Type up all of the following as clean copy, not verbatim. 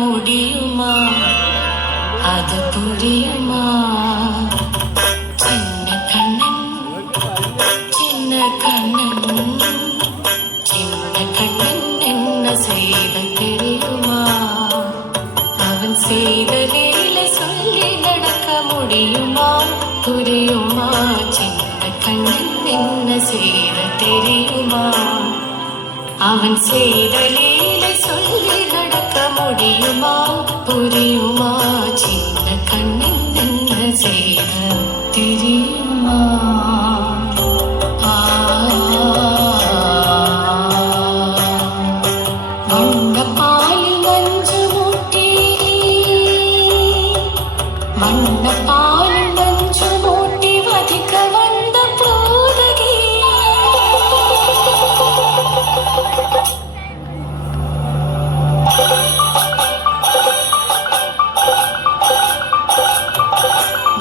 முடியுமா? அது புரியுமா? சின்ன கண்ணன் சின்ன கண்ணன் சின்ன கண்ணன் என்ன செய்த தெரியுமா? அவன் செய்த வேலை சொல்லி நடக்க முடியுமா? புரியுமா? சின்ன கண்ணன் என்ன செய்த தெரியுமா? அவன் செய்த லீலை சொல்லி நடக்க முடியுமா? புரியுமா? சின்ன கண்ணின் என்ன செய்த தெரியுமா? வண்ண பாலில் நஞ்சு மூட்டி வண்ண பாலில் நஞ்சு மூட்டி வதிக்க வந்த போதகி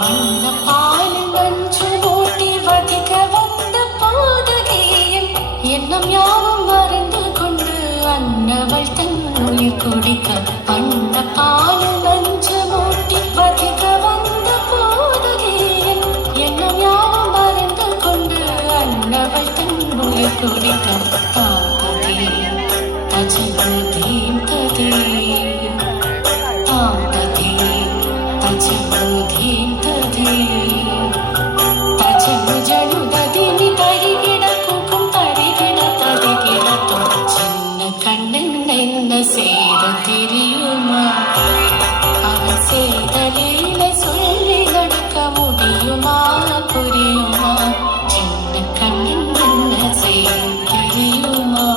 வண்ண பாலில் நஞ்சு மூட்டி வதிக்க வந்த போதகியின் எண்ணம் யாவும் மறந்து கொண்டு அன்னவள் தன் உயிர் குடிக்க வண்ண பாலில் நஞ்சு மூட்டி வதிக்க வந்த போதகியின் எண்ணம் யாவும் மறந்து கொண்டு அன்னவள் தன் உயிர் குடிக்க தாத்ததே தஜனுதீம் ததே தாத்ததே தஜனுதீம் ததே தஜனு ஜனு ததிமி தரிகிட குக்கும் தரிகிட ததிகிட தோ சின்ன கண்ணன் என்ன செய்த தெரியுமா? அவன் செய்த லீலை சொல்லி நடக்க முடியுமா? புரியுமா? சின்ன கண்ணன் என்ன செய்த தெரியுமா?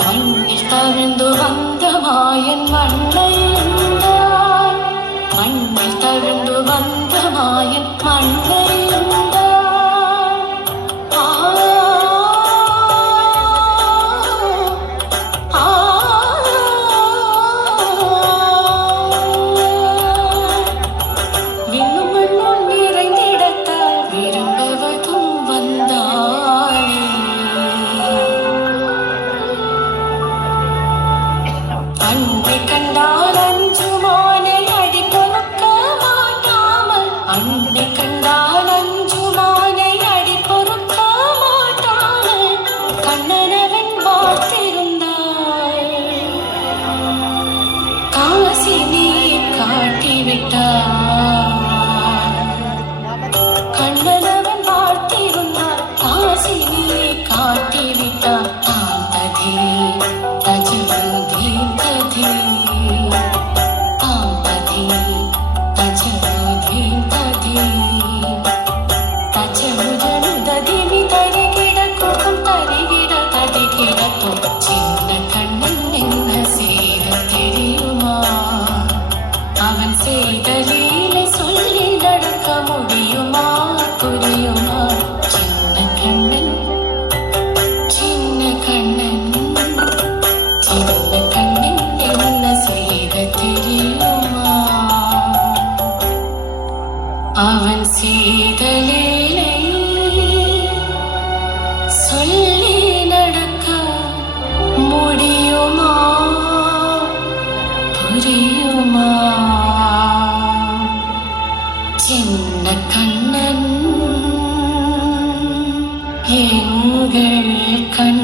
மண்ணில் தழுந்து வந்த மாயன் மண்ணை உண்டான். மண்ணில் தழுந்து வந்த மாயன் மண்ணை உண்டான். ஆ, ஆ, விண்ணும் மண்ணும் நிறைந்திடத்தால் விரும்பவதும் வந்தாளே. அன்பை கண்டால் அஞ்சுமானை அடி பொறுக்க மாட்டாமல் அன்பை கண்டால் அஞ்சுமானை அடி பொறுக்க மாட்டாமல் கண்ணனவன் பார்த்திருந்தாள். காசி நீர் காட்டிவிட்டாள். கண்ணனவன் பார்த்திருந்தாள். காசி நீர் காட்டிவிட்டாள். தாந்ததே தஜனுதீம் ததே தாந்ததே தஜனுதீம் ததே தஜனு ஜனு ததிமி தரிகிட குகம் தரிகிட ததிகிட தோ சின்ன கண்ணன் என்ன செய்த தெரியுமா? அவன் செய்த லீலை சொல்லி நடக்க முடியுமா? புரியுமா? சின்ன கண்ணன் சின்ன கண்ணன் சின்ன கண்ணன் என்ன செய்த தெரியுமா? அவன் செய்த லீலை சொல்லி நடக்க முடியுமா? புரியுமா? சின்ன கண்ணன் எங்கள் கண்